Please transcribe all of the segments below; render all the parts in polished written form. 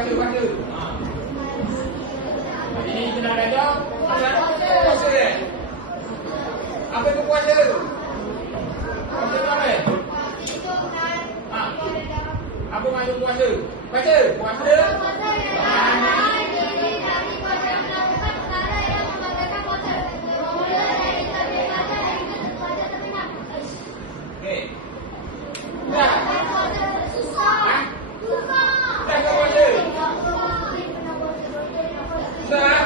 baca. Jadi kita nak belajar puasa kan? Apa tu puasa tu? Puasa tu apa? Apa maksud puasa? Baca. Puasa. Okey. Dah. Dah ke puasa? Dah.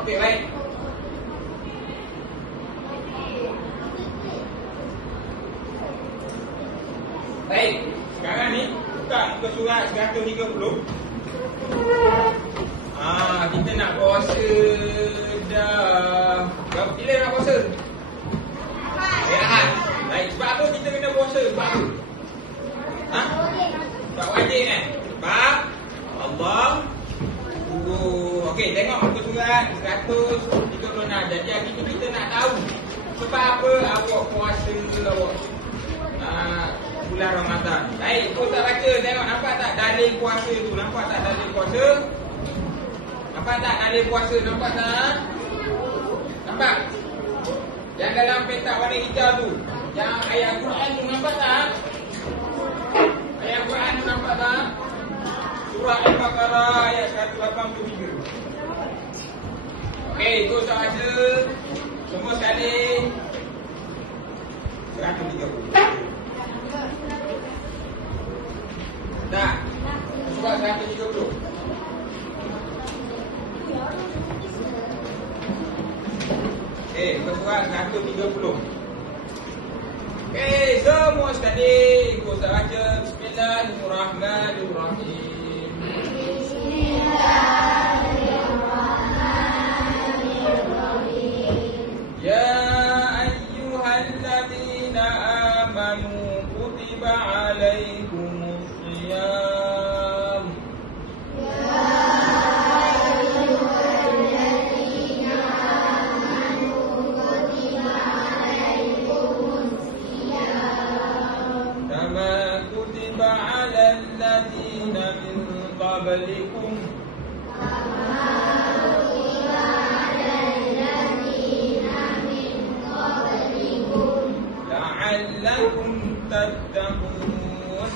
Okey, baik. Baik, sekarang ni buka muka surat 130. Kita nak puasa dah. Berapa bila nak puasa? Ahad. Baik, sebab apa kita kena puasa? Sebab apa? Sebab wajib kan? Sebab Allah suruh. Okey, tengok muka surat 136. Jadi hari ni kita nak tahu sebab apa awak puasa awak bulan Ramadan. Baik, kau tak baca, tengok nampak tak dalil puasa tu? Nampak tak dalil puasa? Nampak tak dalil puasa? Nampak tak? Nampak? Yang dalam petak warna hijau tu, yang ayat Quran tu, nampak tak? Ayat Quran tu nampak tak? Surah Al-Baqarah ayat 183. Okey, itu sahaja. Semua sekali 130. Dah. Surah 130. Surah 130. Okey, semua sekali ikut saya baca. Bismillahirrahmanirrahim. Ya ayyuhalladzina amanu kutiba alaikumus shiyam. قبلكم لعلكم تتقون.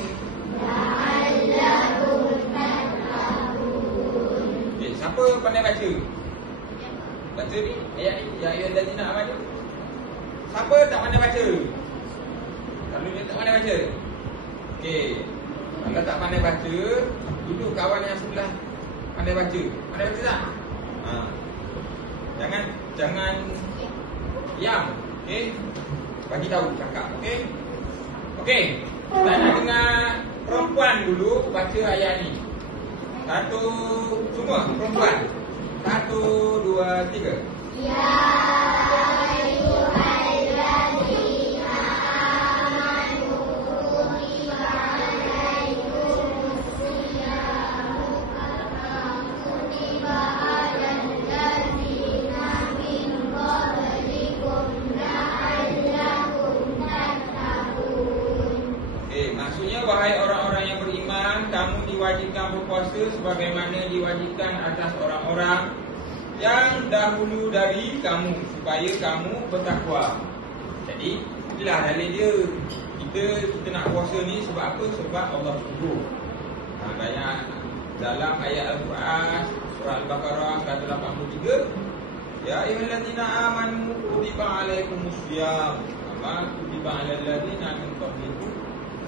Siapa pandai baca? Baca ni ayat ni, ya ayyuhallazina amanu. Siapa tak pandai baca? Kalau dia tak pandai baca. Okey. Kalau tak pandai baca, duduk kawan yang sebelah pandai baca. Pandai baca tak? Jangan diam. Okey? Bagi tahu, cakap. Okey? Okey. Kita nak dengar perempuan dulu baca ayat ni. Satu, semua perempuan. 1, 2, 3. Ya. Wahai orang-orang yang beriman, kamu diwajibkan berpuasa sebagaimana diwajibkan atas orang-orang yang dahulu dari kamu, supaya kamu bertakwa. Jadi itulah dalil dia. Kita nak puasa ni sebab apa? Sebab Allah suruh. Banyak dalam ayat Al-Quran surah Al-Baqarah 183. Ya ayyuhallazina amanu kutiba alaikumus shiyam kama kutiba alal ladzina min qablikum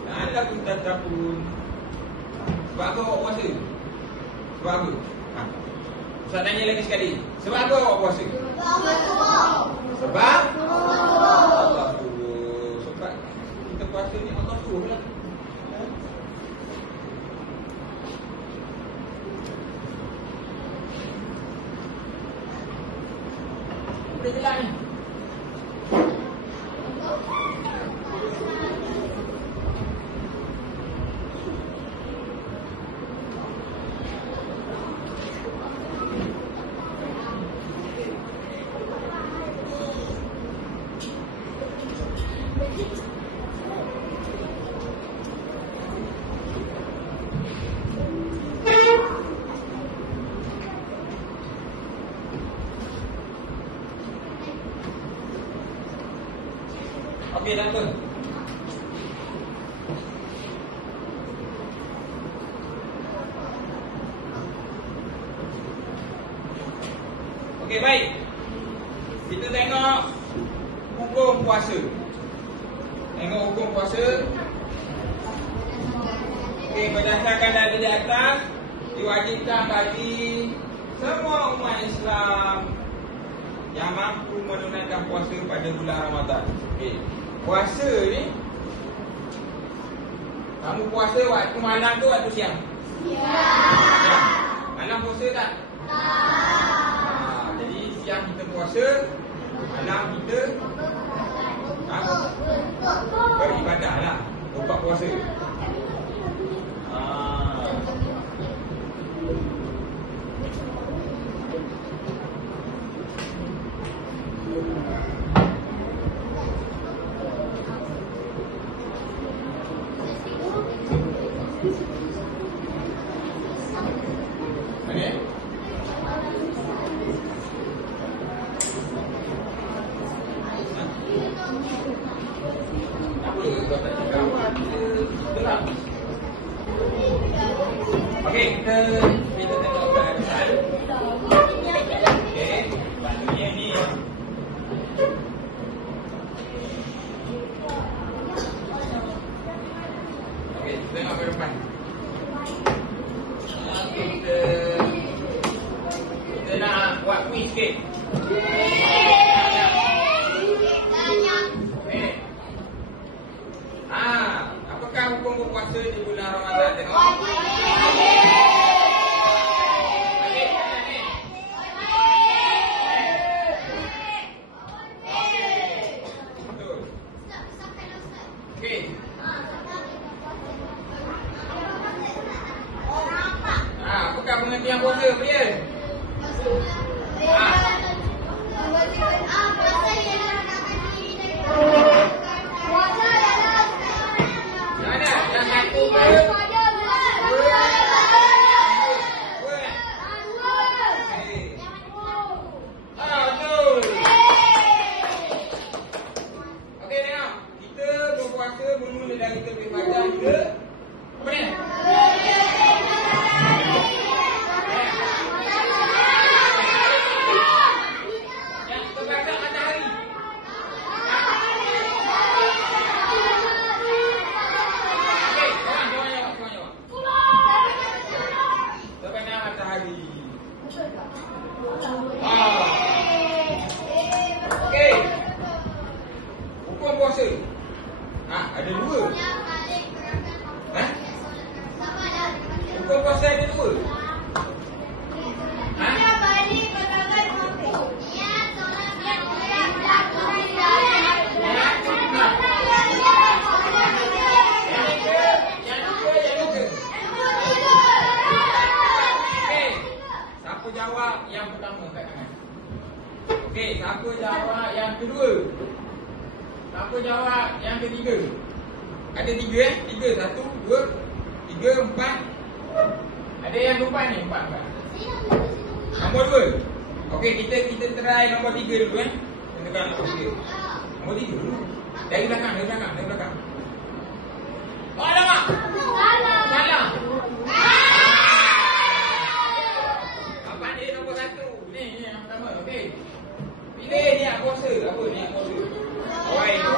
la'allakum tattaqun. Sebab apa awak puasa? Sebab apa? Ustaz tanya lagi sekali. Sebab apa awak puasa? Sebab Allah suruh. Sebab kita puasa ni Allah suruh lah. kita jelas ni. Okey, dah tu. Okey, baik. Kita tengok hukum puasa. Tengok hukum puasa. Okey, berdasarkan dalil di atas, diwajibkan bagi semua umat Islam yang mampu menunaikan puasa pada bulan Ramadan. Okey. Puasa ni, kamu puasa waktu malam tu atau siang? Ya. Malam puasa tak? Jadi siang kita puasa, malam kita beribadah lah, buka puasa. Okey, kita tengok keadaan. Okey, patutnya ni. Okey, tengok ke depan. Okey, kita nak buat quiz sikit. Apakah hukum berpuasa di bulan Ramadan? Tengok. Apakah pengertian puasa, Priya? Okey. Hukum puasa. Ada dua. Hukum puasa ada dua. Siapa jawab yang pertama kat kanan? Okey, siapa jawab yang kedua? Siapa jawab yang ketiga? Ada tiga Tiga, satu, dua, tiga, empat. Ada yang depan ni, empat. Nombor dua. Okey, kita try nombor tiga dulu Tekan nombor tiga. Nombor tiga dulu. Dari belakang. Oh, alamak. Salah. Abang dia nombor satu. Ni yang pertama. Okey. Pilih niat puasa. Apa niat puasa? Awal itu.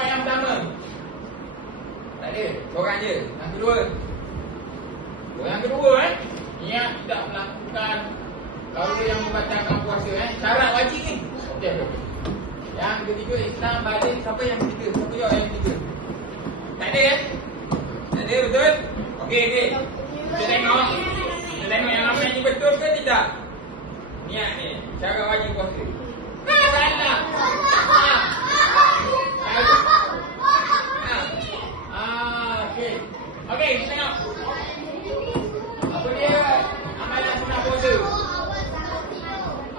jawab yang pertama. Tak ada, korang je. Yang kedua. Yang kedua niat tidak melakukan perkara yang membatalkan puasa syarat wajib ni. Okey. Yang ketiga Islam balik. Siapa yang ketiga? Siapa jawab yang ketiga? Tak ada kan? Tak ada, betul? Okey. Kita tengok yang apa ni betul ke tidak? Niat ni syarat wajib puasa. Salah. Okey, kita tengok. Apa dia? Amalan sunat puasa.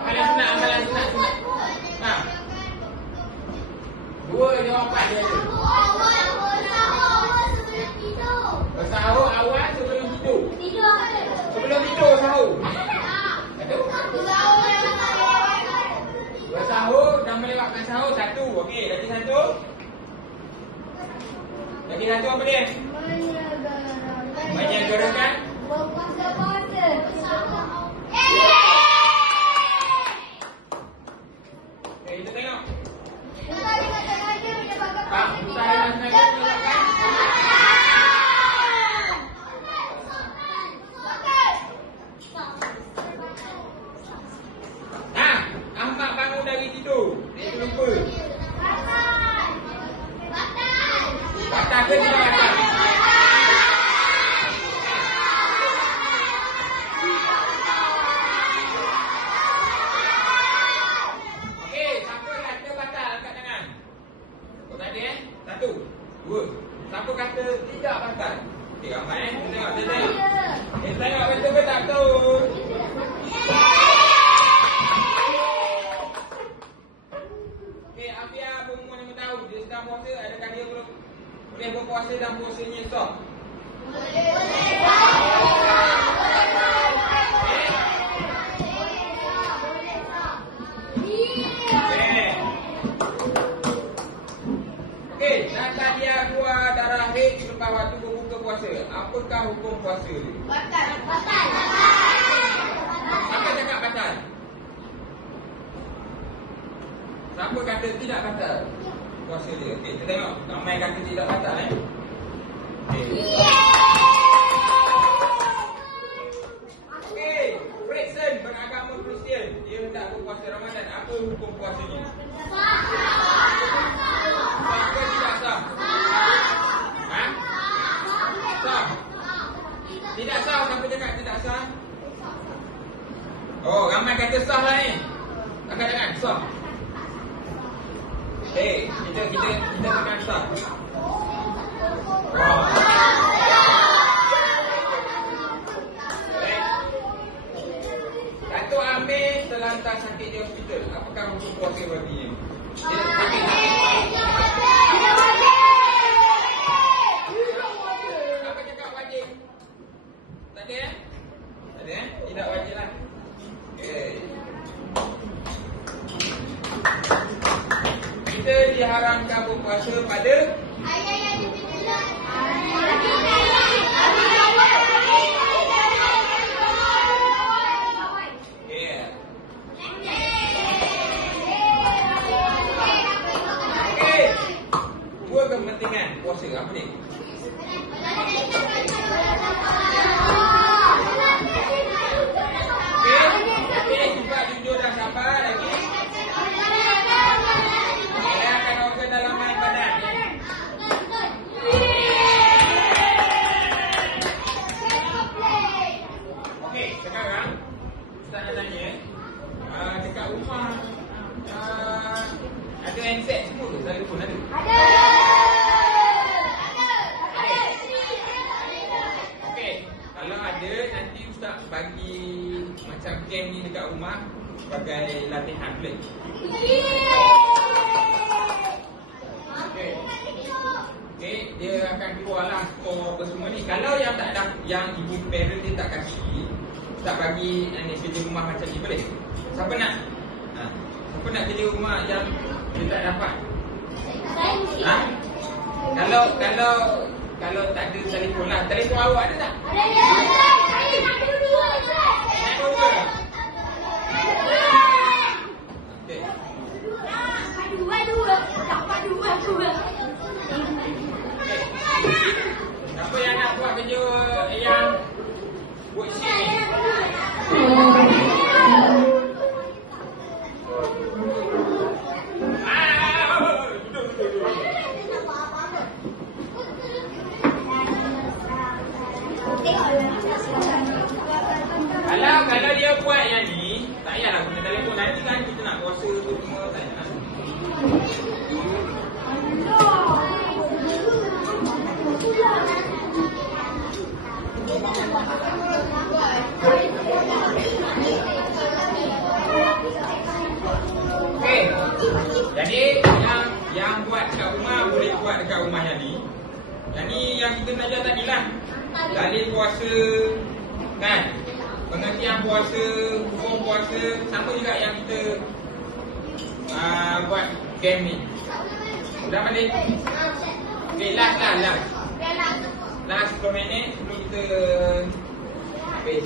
Amalan sunat. Ha. Dua jawapan dia ada. Bersahur awal sebelum tidur. Sebelum tidur sahur. Bersahur dan melewatkan sahur satu. Okey, lagi satu. Lagi satu apa dia? Menyegerakan berpuasa-puasa. Okey, kita tengok. Ustaz dengan sengaja menyebabkan Ustaz dengan sengaja menyebabkan Ahmad bangun dari tidur. Dia lupa. Batal ke tidak batal? Okey, siapa kata batal? Angkat tangan. Kau tadi satu, dua. Siapa kata tidak batal? Okey, ramai Kita tengok. Tengok betul ke tak betul? Afia berumur 5 tahun. Dia sedang puasa. Adakah dia boleh berpuasa dan puasanya stop? Boleh. Okey, nanti dia keluar darah haid selepas waktu berbuka puasa. Apakah hukum puasa dia? Batal. Siapa cakap batal? Siapa kata tidak batal puasa dia? Okey, kita tengok. Ramai kata tidak batal Okey, Fredson beragama Kristian. Dia hendak berpuasa Ramadan. Apa hukum puasanya? Sah ke tidak sah? Ha? Sah. Tidak sah. Siapa cakap tidak sah? Oh, ramai kata sah lah ni. Angkat tangan, sah. Kita tekan sah. Wow. Datuk Amir terlantar sakit di hospital. Apakah hukum puasa bagi dia? Apa cakap wajib? Tak ada Tak ada Tidak wajib lah. Kita diharamkan berpuasa pada dua kepentingan puasa. Apa ni? Okey, cuba jujur dan sabar lagi. Saya akan organ dalaman badan. Okey, sekarang Ustaz nak tanya, dekat rumah ada handset semua ke? Telefon ada? Ada. Okey, kalau ada nanti Ustaz bagi macam game ni dekat rumah sebagai latihan play. Okey, dia akan keluarlah skor apa semua ni. Kalau yang tak ada, yang ibu parent dia tak kasih, Ustaz bagi ni kerja rumah macam ni boleh? Siapa nak? Siapa nak kerja rumah yang dia tak dapat? Kalau tak ada telefon lah. Telefon awak ada tak? Ada. Okey. Dua. Siapa yang nak buat kerja yang worksheet ni? Kalau dia buat yang ni, tak payahlah guna telefon. Nanti kan kita nak kuasa tu semua, tak payah. Okey. Jadi yang buat dekat rumah boleh buat dekat rumah yang ni. Yang ni yang kita belajar tadi lah. Dalil puasa, kan? Pengertian puasa, hukum puasa, sama juga yang kita buat game ni. Dah balik? Okay, last. Last 10 minit sebelum kita habis.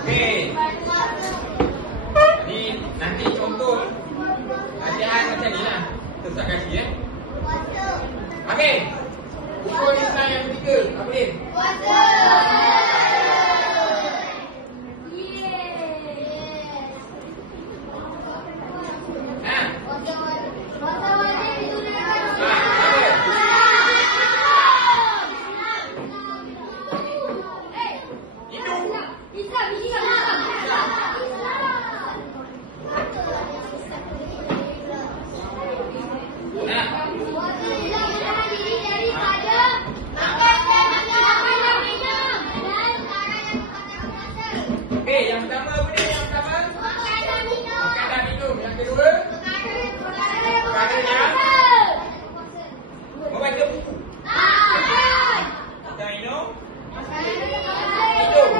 Okey. Ni nanti contoh latihan macam ni lah. Kita start kasih ya. Okey. Pukul Islam yang ketiga. Apa dia? Yang pertama apa dia? Yang pertama makan dan minum. Yang kedua perkara yang membaca buku. Makan minum. Hidup.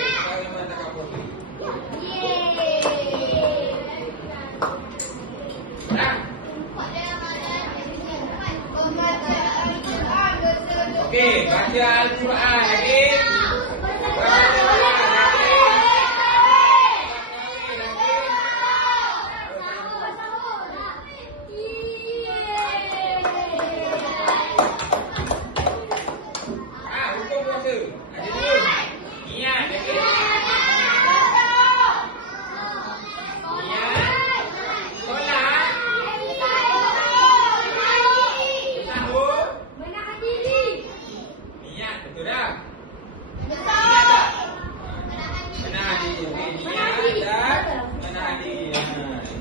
Perkara yang membaca buku. Okey, baca Al-Quran lagi.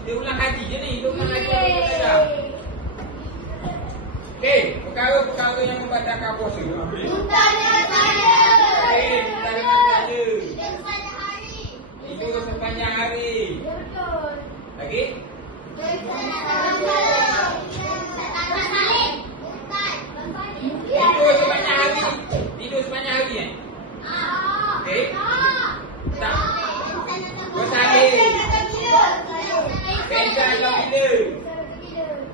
Dia ulang haji je ni, dia ulang haji je. Okey, perkara-perkara yang membatalkan puasa. Bukannya saya. Okey, kita dengan saya. Tidur sepanjang hari. Betul. Lagi? Tidur sepanjang hari. Tidur sepanjang hari eh? Okey. Tak. Bersalin. Pensan kau bila?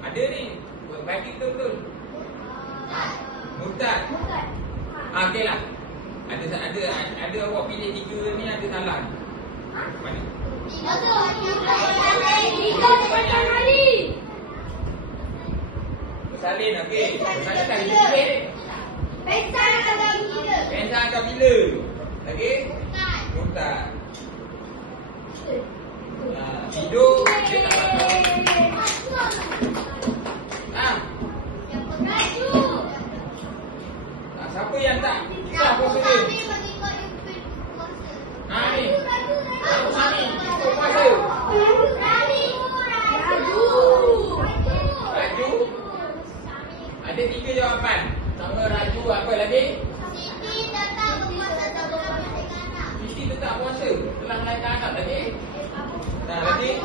Ada ni. Bagi betul-betul. Murtad. Okeylah. Ada awak pilih 3 ni, ada salah. Mana? Bersalin, okey. Bersalin tak ada pilih. Pensan kau bila? Lagi? Murtad. Tidur dia tak siapa yang tak kita puasa dia? Ni. Ikut puasa. Raju. Ada 3 jawapan. Sama Raju, apa lagi? Siti tetap puasa. Telah melahirkan anak lagi. Dah lagi?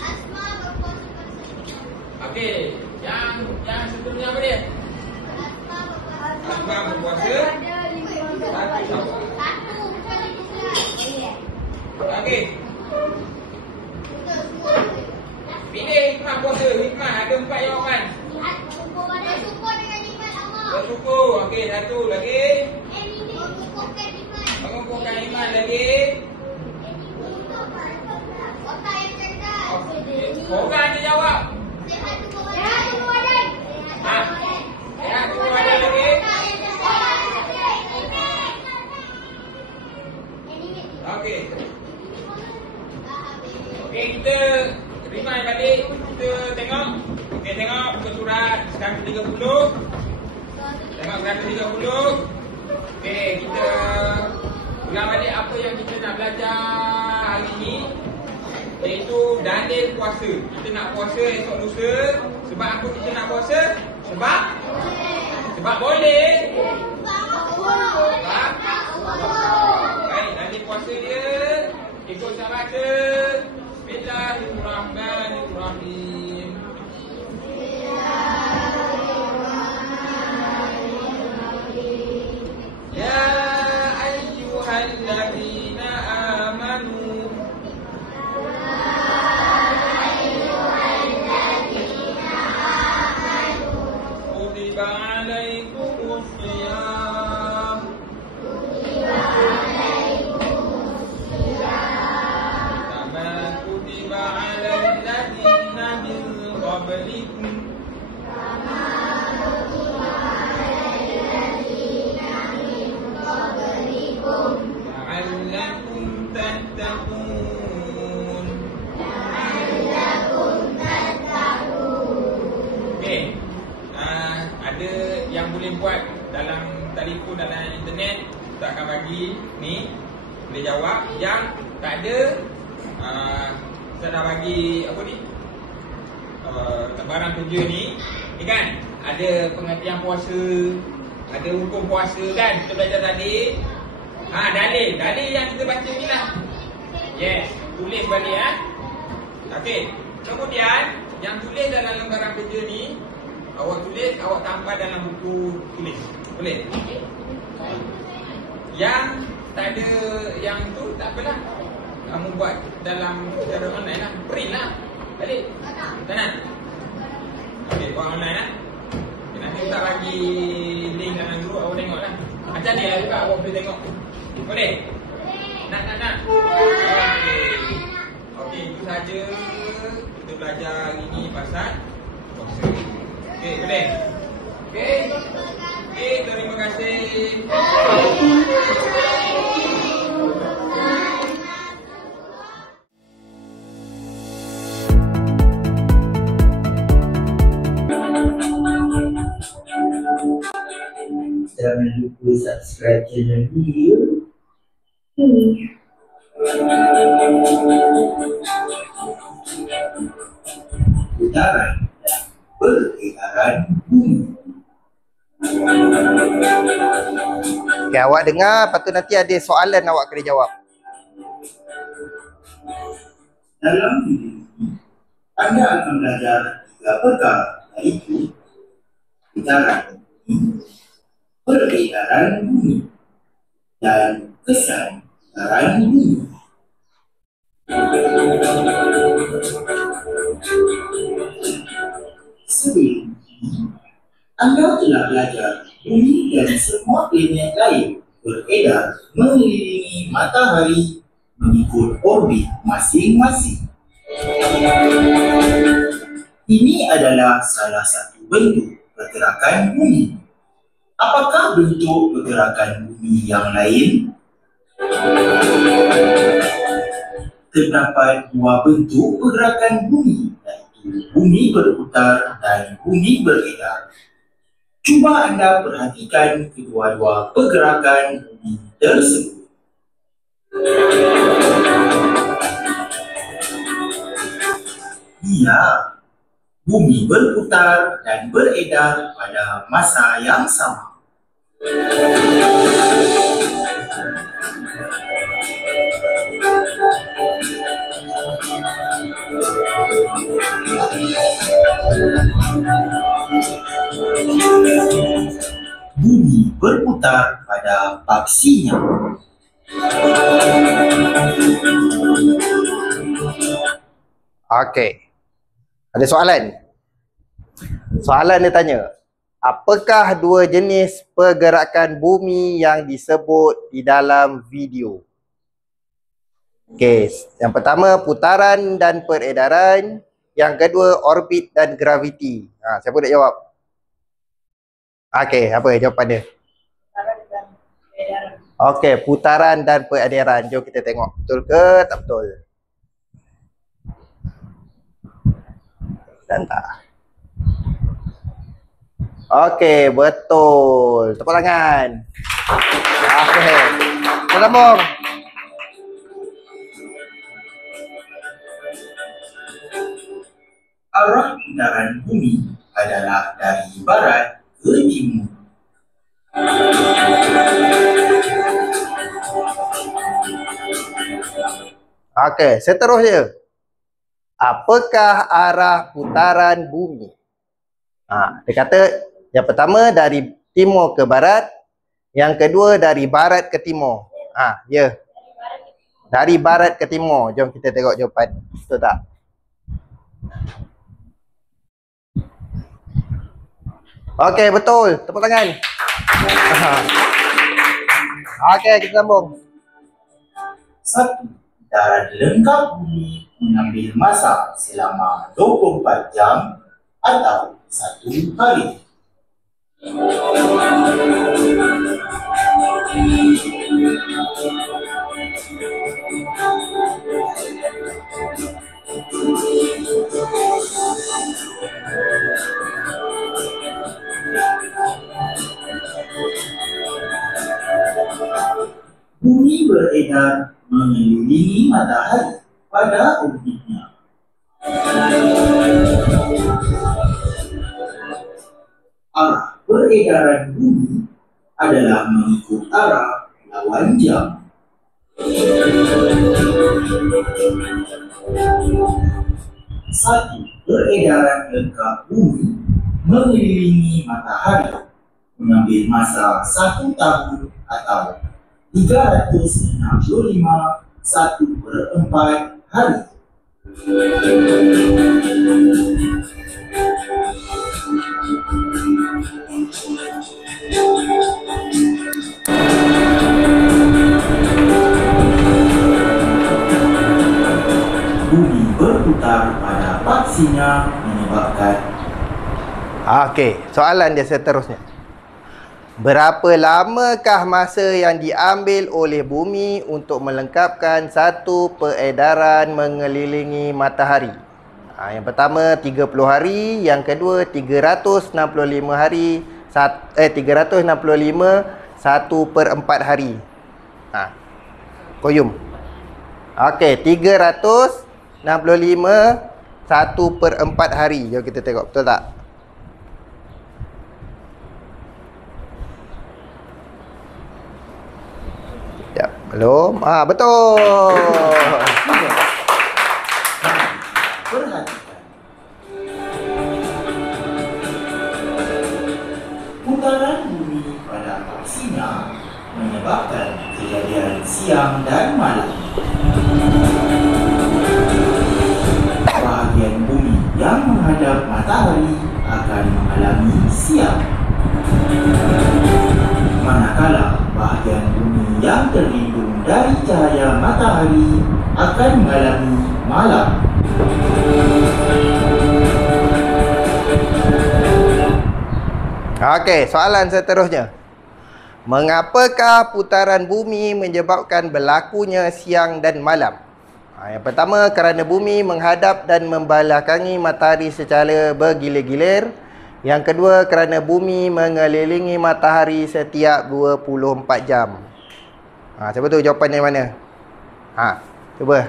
Asma berpuasa Okey, yang seterusnya apa dia? Abang berpuasa 1 Syawal. Okey. Pilih hikmah puasa. Hikmah ada 4 jawapan. Bersyukur. Okey, 1 lagi. Mengukuhkan iman lagi. Orang je jawab. Sehat tu ada lagi. Okey. Okey, kita remind balik. Kita tengok. Okey, tengok buku surat sekarang 30. Tengok kerana 30. Okey, kita ulang balik apa yang kita nak belajar hari ni, iaitu dalil puasa. Kita nak puasa esok lusa. Sebab apa kita nak puasa? Sebab boleh. Baik, dalil puasa dia ikut saya baca. Bismillahirrahmanirrahim. Ya ayyuhalladzina amanu kutiba alaikumus shiyam kama kutiba alal ladzina min qablikum la'allakum tattaqun. Okey. Ada yang boleh buat dalam telefon, dalam internet, kita akan bagi ni, boleh jawab. Yang tak ada, saya dah bagi apa ni, barang kerja ni kan, ada pengertian puasa, ada hukum puasa kan, kita belajar tadi. Dalil yang kita baca ni lah. Yes, tulis balik Okey. Kemudian yang tulis dalam lembaran kerja ni, awak tulis, awak tambah dalam buku tulis. Boleh? Yang tak ada yang tu, tak apalah. Kamu buat dalam secara online lah. Print lah. Balik. Tak nak? Okey, buat online lah. Nanti tak bagi link dalam group, awak tengok lah. Macam ni lah juga, awak boleh tengok. Boleh? Nak. Okey, itu saja kita belajar hari ni pasal puasa. Okey, boleh? Okey, terima kasih. Jangan lupa subscribe channel video. Putaran dan peredaran bumi. Okay, awak dengar, lepas tu nanti ada soalan awak kena jawab. Dalam video ini, anda akan belajar 3 perkara, iaitu putaran bumi, peredaran bumi, dan kesan putaran bumi. Sebelum ini, anda telah belajar bumi dan semua planet lain beredar mengelilingi matahari mengikut orbit masing-masing. Ini adalah salah satu bentuk pergerakan bumi. Apakah bentuk pergerakan bumi yang lain? Terdapat 2 bentuk pergerakan bumi, iaitu bumi berputar dan bumi beredar. Cuba anda perhatikan kedua-dua pergerakan bumi tersebut. Ya, bumi berputar dan beredar pada masa yang sama. Bumi berputar pada paksinya. Okey. Ada soalan? Soalan dia tanya, apakah dua jenis pergerakan bumi yang disebut di dalam video? Okey, yang pertama putaran dan peredaran, yang kedua orbit dan graviti. Siapa nak jawab? Okey, apa jawapan dia? Okey, putaran dan peredaran. Jom kita tengok betul ke tak betul. Dan tak. Okey, betul. Tepuk tangan. Okey. Kita sambung. Arah putaran bumi adalah dari barat ke timur. Okey, seterusnya. Apakah arah putaran bumi? Dia kata yang pertama dari timur ke barat, yang kedua dari barat ke timur. Ya. Dari barat ke timur. Jom kita tengok jawapan. Betul tak? Okey, betul. Tepuk tangan. Okey, kita sambung. Satu putaran lengkap bumi mengambil masa selama 24 jam atau 1 hari. Bumi beredar mengelilingi matahari pada orbitnya. Arah peredaran bumi adalah mengikut arah lawan jam. Satu peredaran lengkap bumi mengelilingi matahari mengambil masa 1 tahun atau 365 1/4 hari. Bumi berputar pada paksinya menyebabkan. Okey, soalan dia seterusnya. Berapa lamakah masa yang diambil oleh bumi untuk melengkapkan satu peredaran mengelilingi matahari? Yang pertama 30 hari, yang kedua 365 hari, 365 1/4 hari. Koyum. Okey, 365 1/4 hari. Jom kita tengok betul tak? Belum? Betul. Perhatikan. Putaran bumi pada paksinya menyebabkan kejadian siang dan malam. Bahagian bumi yang menghadap matahari akan mengalami siang. Manakala bahagian bumi yang terlindung dari cahaya matahari akan mengalami malam. Okey, soalan seterusnya. Mengapakah putaran bumi menyebabkan berlakunya siang dan malam? Yang pertama, kerana bumi menghadap dan membelakangi matahari secara bergilir-gilir. Yang kedua, kerana bumi mengelilingi matahari setiap 24 jam. Siapa tu jawapan yang mana? Cuba.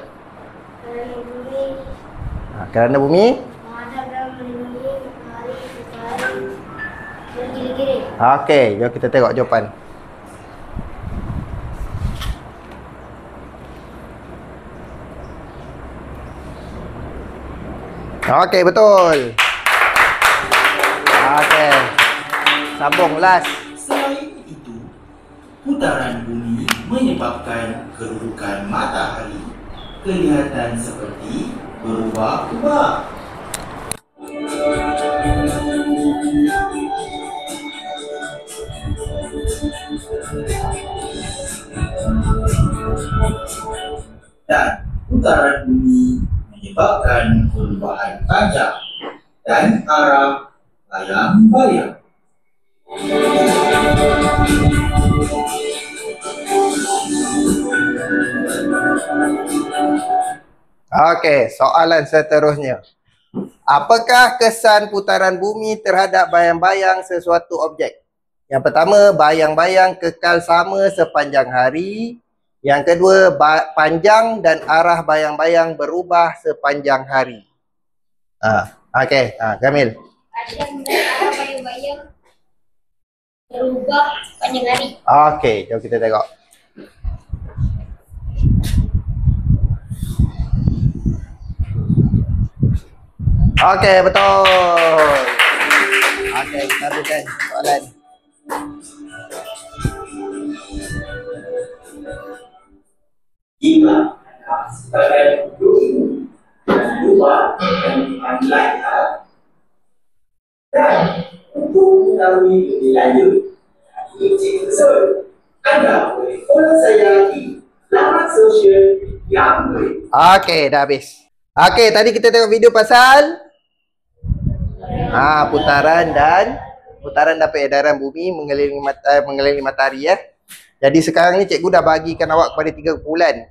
Kerana bumi menghadap dan melindungi matahari secara bergilir-gilir. Okey, jom kita tengok jawapan. Okey, betul. Okey. Sambung last. Selain itu, putaran bumi menyebabkan kedudukan matahari kelihatan seperti berubah-ubah. Dan putaran bumi menyebabkan perubahan panjang dan arah bayang-bayang. Okey, soalan seterusnya. Apakah kesan putaran bumi terhadap bayang-bayang sesuatu objek? Yang pertama, bayang-bayang kekal sama sepanjang hari. Yang kedua, panjang dan arah bayang-bayang berubah sepanjang hari. Okey, Kamil. Panjang dan arah bayang-bayang berubah sepanjang hari. Okey, jom kita tengok. Okey, betul. Okey, kita habiskan soalan. Jika putaran bumi berubah dengan layar dan untuk mengetahui lebih lanjut Encik Tersebut, anda boleh follow saya di laman sosial yang boleh. Okey, dah habis. Okey, tadi kita tengok video pasal putaran dan peredaran bumi mengelilingi matahari ya. Jadi sekarang ni cikgu dah bagikan awak kepada 3 kumpulan.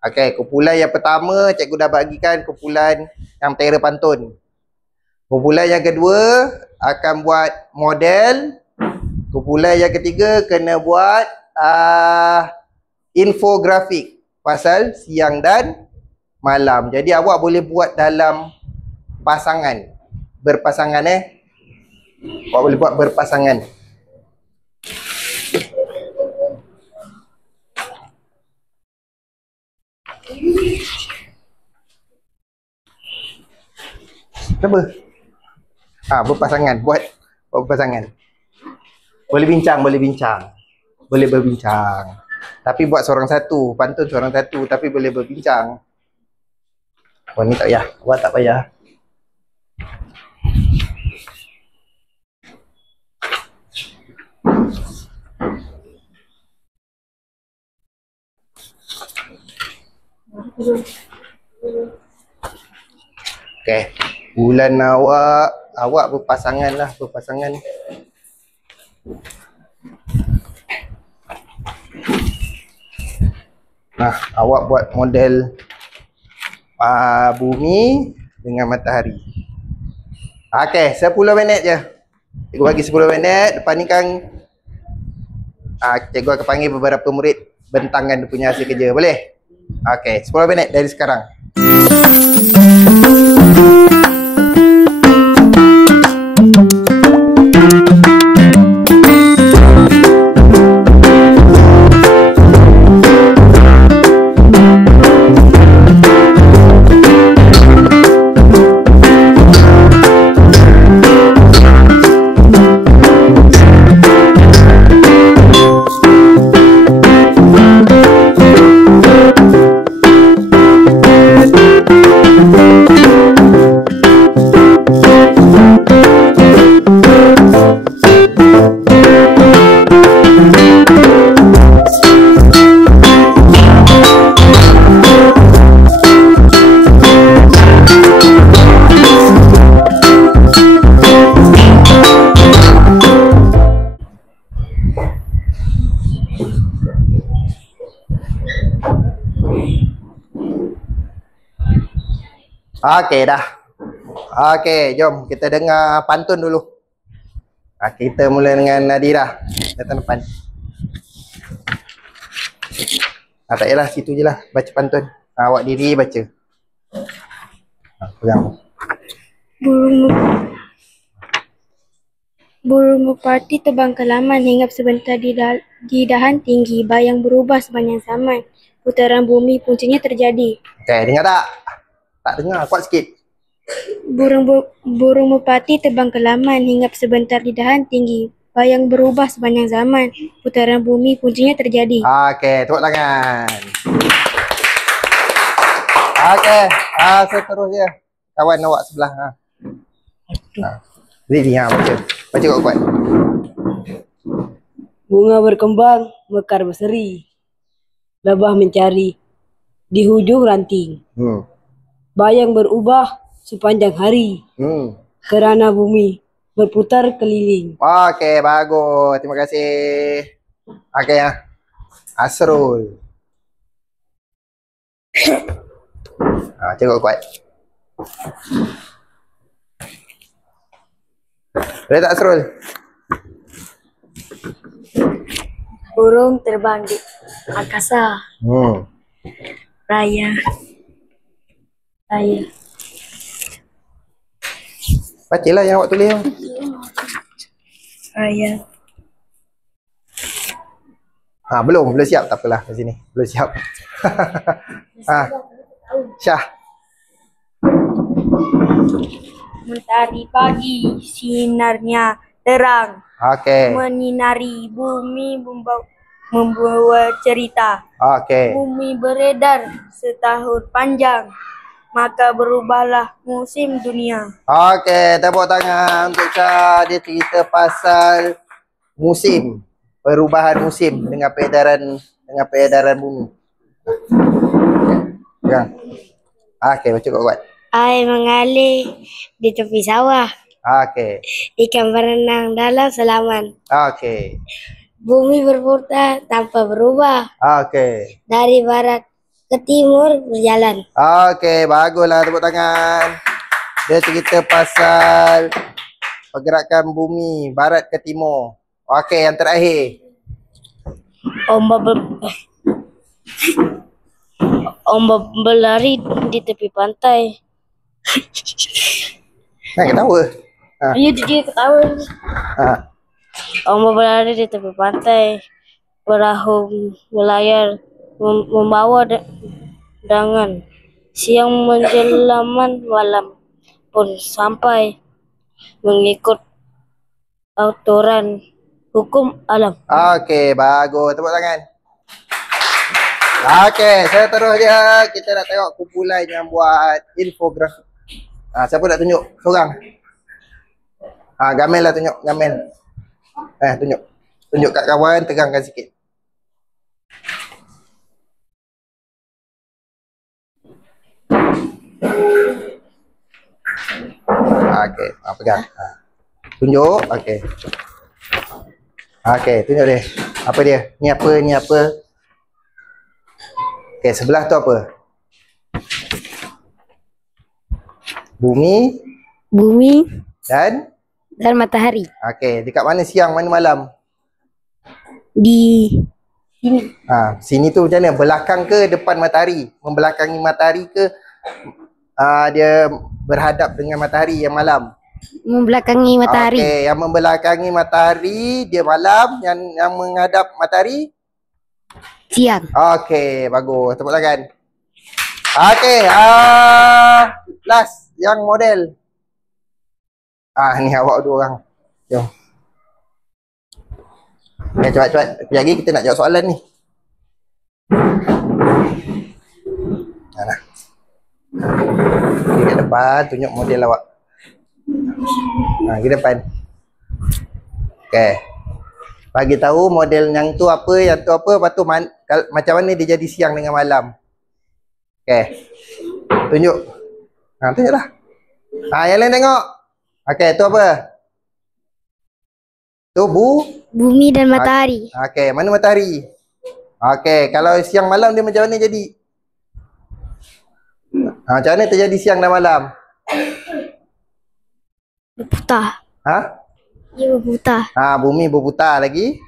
Okey, kumpulan yang pertama cikgu dah bagikan kumpulan yang mentera pantun. Kumpulan yang kedua akan buat model. Kumpulan yang ketiga kena buat infografik pasal siang dan malam. Jadi awak boleh buat dalam pasangan. Berpasangan Awak boleh buat berpasangan. Kenapa? Berpasangan. Buat berpasangan. Boleh bincang. Boleh berbincang. Tapi buat seorang satu. Pantun seorang satu. Tapi boleh berbincang. Oh ni tak payah. Awak tak payah. Okey. Bulan awak berpasangan lah. Berpasangan. Awak buat model bumi dengan matahari. Okey, 10 minit je. Cikgu bagi 10 minit. Lepas ni kan cikgu akan panggil beberapa murid bentangkan dia punya hasil kerja. Boleh? Okey, 10 minit dari sekarang. Okey dah. Okey, jom kita dengar pantun dulu. Kita mula dengan Nadira. Datang depan. Tak payahlah, situ je lah. Baca pantun. Awak diri baca. Pegang. Burung merpati terbang ke laman, hinggap sebentar di dahan tinggi. Bayang berubah sepanjang zaman. Putaran bumi puncanya terjadi. Okey, dengar tak? Tak dengar, kuat sikit. Burung merpati terbang ke laman, hinggap sebentar di dahan tinggi. Bayang berubah sepanjang zaman, putaran bumi kuncinya terjadi. Okey, tepuk tangan. Okey, seterusnya. Kawan awak sebelah. Ready, baca. Baca kuat-kuat. Bunga berkembang, mekar berseri. Lebah mencari di hujung ranting. Bayang berubah sepanjang hari. Kerana bumi berputar keliling. Okey, bagus. Terima kasih. Okey ya. Asrul. Cakap kuat. Boleh tak Asrul? Burung terbang di angkasa, raya. Bacalah yang awak tulis. Raya. Belum siap, tak apalah kat sini. Belum siap. Syah. Mentari pagi, sinarnya terang. Okey. Menyinari bumi, membawa cerita. Okey. Bumi beredar setahun panjang, maka berubahlah musim dunia. Okey, tepuk tangan untuk Syah. Dia cerita pasal musim, perubahan musim dengan peredaran bumi. Pegang. Okey, baca kuat-kuat. Air mengalir di tepi sawah, Okey. ikan berenang dalam selaman. Okey. Bumi berputar tanpa berubah, Okey. dari barat ke timur berjalan. Okey, baguslah, tepuk tangan. Dia cerita pasal pergerakan bumi barat ke timur. Okey, yang terakhir. Ombak berlari di tepi pantai. Ketawa. Ya, dia ketawa. Ombak berlari di tepi pantai. Perahu berlayar membawa dangan. Siang menjelang malam pun sampai, mengikut aturan hukum alam. Okey, bagus. Tepuk tangan. Okey, seterusnya kita nak tengok kumpulan yang buat infografik. Siapa nak tunjuk? Seorang. Gamel lah, tunjuk. Gamel. Tunjuk. Tunjuk kat kawan, terangkan sikit. Okey, pegang. Tunjuk. Okey. Okey, tunjuk dia. Apa dia? Ni apa? Okey, sebelah tu apa? Bumi dan matahari. okey, dekat mana siang, mana malam? Di sini. Sini tu macam mana? Belakang ke depan matahari? Membelakangi matahari ke dia berhadap dengan matahari yang malam? Membelakangi matahari. Okey, yang membelakangi matahari dia malam, yang menghadap matahari Siang. okey, bagus. Tepuk tangan. Okey, last yang model. Ni awak dua orang. Jom. Cepat. Kejap lagi kita nak jawab soalan ni. Nah. Pergi ke depan, tunjuk model awak. Ke depan. Okey. Bagi tahu model yang tu apa, lepas tu macam mana dia jadi siang dengan malam. Okey. Tunjuk. Tunjuklah. Yang lain tengok. Okey, tu apa? Tu Bumi dan matahari. Okey, mana matahari? Okey, kalau siang malam dia macam mana jadi? Macam mana terjadi siang dan malam? Berputar. Dia berputar. Bumi berputar lagi.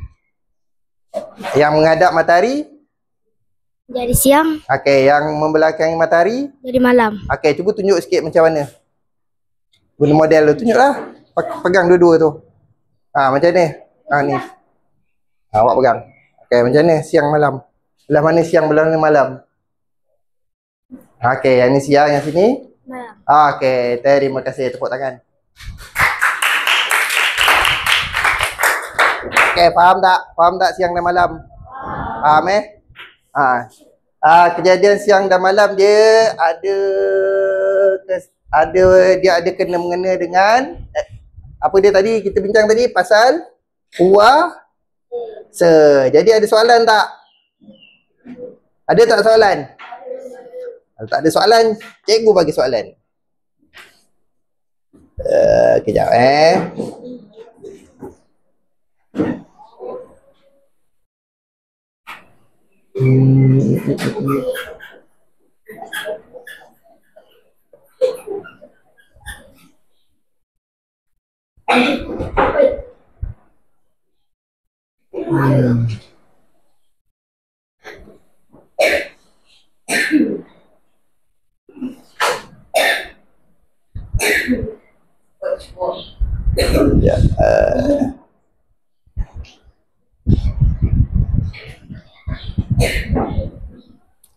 Yang menghadap matahari? Jadi siang. Okey, yang membelakangi matahari? Jadi malam. Okey, cuba tunjuk sikit macam mana. Guna model tu, tunjuklah. Pegang dua-dua tu. Macam ni. Ni. Awak pegang. Okey, macam ni siang malam. Belah mana siang, belah mana malam? Okey, yang ni siang, yang sini malam. Okey, terima kasih. Tepuk tangan. Okey, faham tak? Faham tak siang dan malam? Faham kejadian siang dan malam dia ada kena mengena dengan apa dia tadi kita bincang tadi pasal puasa. Jadi ada soalan tak? Ada tak soalan? Kalau tak ada soalan, cikgu bagi soalan. Kejap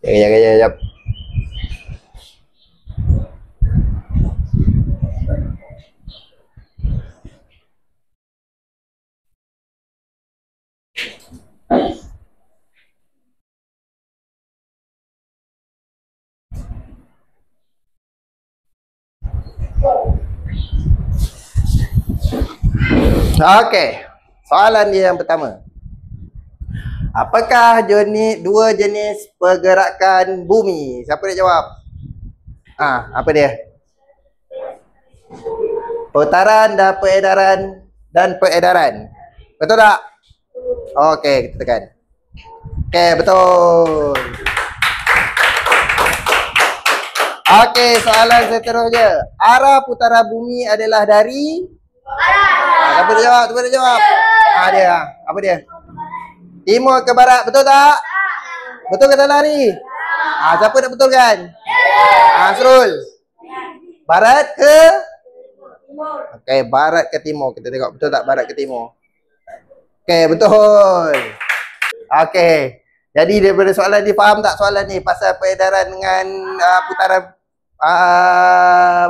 Sekejap. Okey, soalan dia yang pertama. Apakah dua jenis pergerakan bumi? Siapa nak jawab? Apa dia? Putaran dan peredaran. Betul tak? Okey, kita tekan. Okey, betul. Okey, soalan seterusnya. Arah putaran bumi adalah dari? Siapa nak jawab? Siapa nak jawab? Dia. Apa dia? Timur ke barat, betul tak? Betul ke tak lari? Siapa nak betulkan? Asrul. Barat ke? Okey, barat ke timur. Kita tengok betul tak barat ke timur. Okey, betul. Okey. Jadi daripada soalan ni, faham tak soalan ni pasal peredaran dengan putaran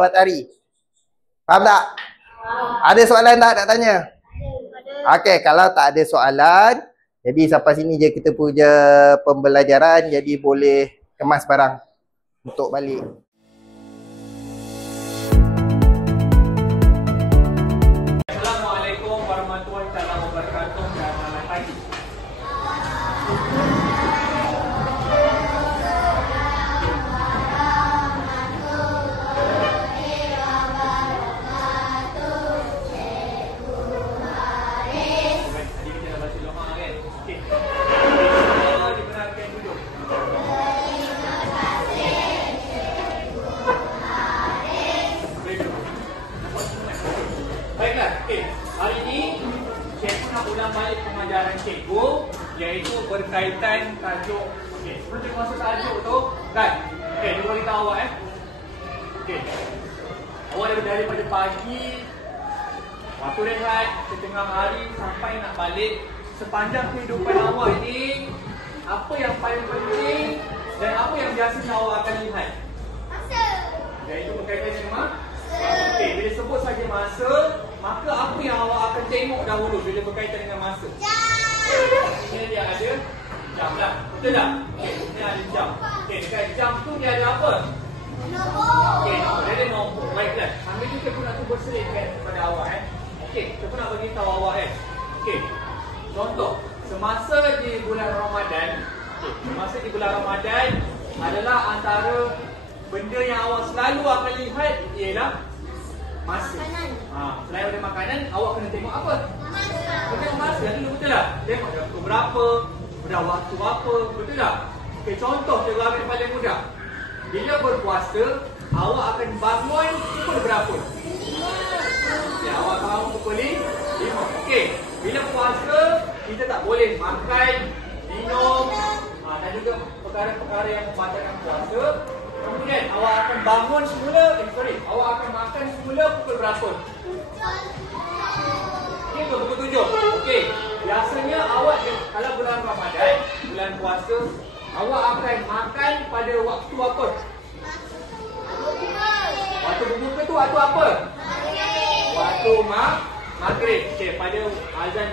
matahari? Faham tak? Ada soalan tak nak tanya? Okey, kalau tak ada soalan, jadi sampai sini je kita punya pembelajaran. Jadi boleh kemas barang untuk balik. Assalamualaikum warahmatullahi wabarakatuh dan selamat pagi. Cikgu, iaitu berkaitan tajuk. Okey, sebelum cikgu masuk tajuk tu, kan? Okey, cikgu beritahu awak Okey. Awak daripada pagi, waktu rehat, setengah hari sampai nak balik, sepanjang kehidupan awak ini, apa yang paling penting dan apa yang biasanya awak akan lihat? Masa. Iaitu berkaitan dengan masa. Okey, bila sebut saja masa, maka apa yang awak akan tengok dahulu bila berkaitan dengan masa? Ini dia ada jam lah. Betul tak? Ini ada jam. Okey, dekat jam tu dia ada apa? Nombor. Okey, dia ada nombor. Baiklah. Ambil kita pun nak cuba selitkan kepada awak Okey, kita pun nak beritahu awak Okey. Contoh, semasa di bulan Ramadan, semasa di bulan Ramadan adalah antara benda yang awak selalu akan lihat ialah masa. Selain daripada makanan, awak kena tengok apa? Tengok masa dulu, betul tak? Tengok dah pukul berapa, dah waktu apa, betul tak? Okay, contoh cikgu ambil paling mudah. Bila berpuasa, awak akan bangun pukul berapa? Ya, awak bangun pukul 5. Okey, bila puasa, kita tak boleh makan, minum, dan juga perkara-perkara yang membatalkan puasa. Kemudian awak akan bangun semula, awak akan makan semula pukul berapa? Okey, pukul 7. Okey, biasanya awak kalau bulan Ramadan, bulan puasa, awak akan makan pada waktu apa? berbuka tu waktu apa? Waktu maghrib. Okey, pada azan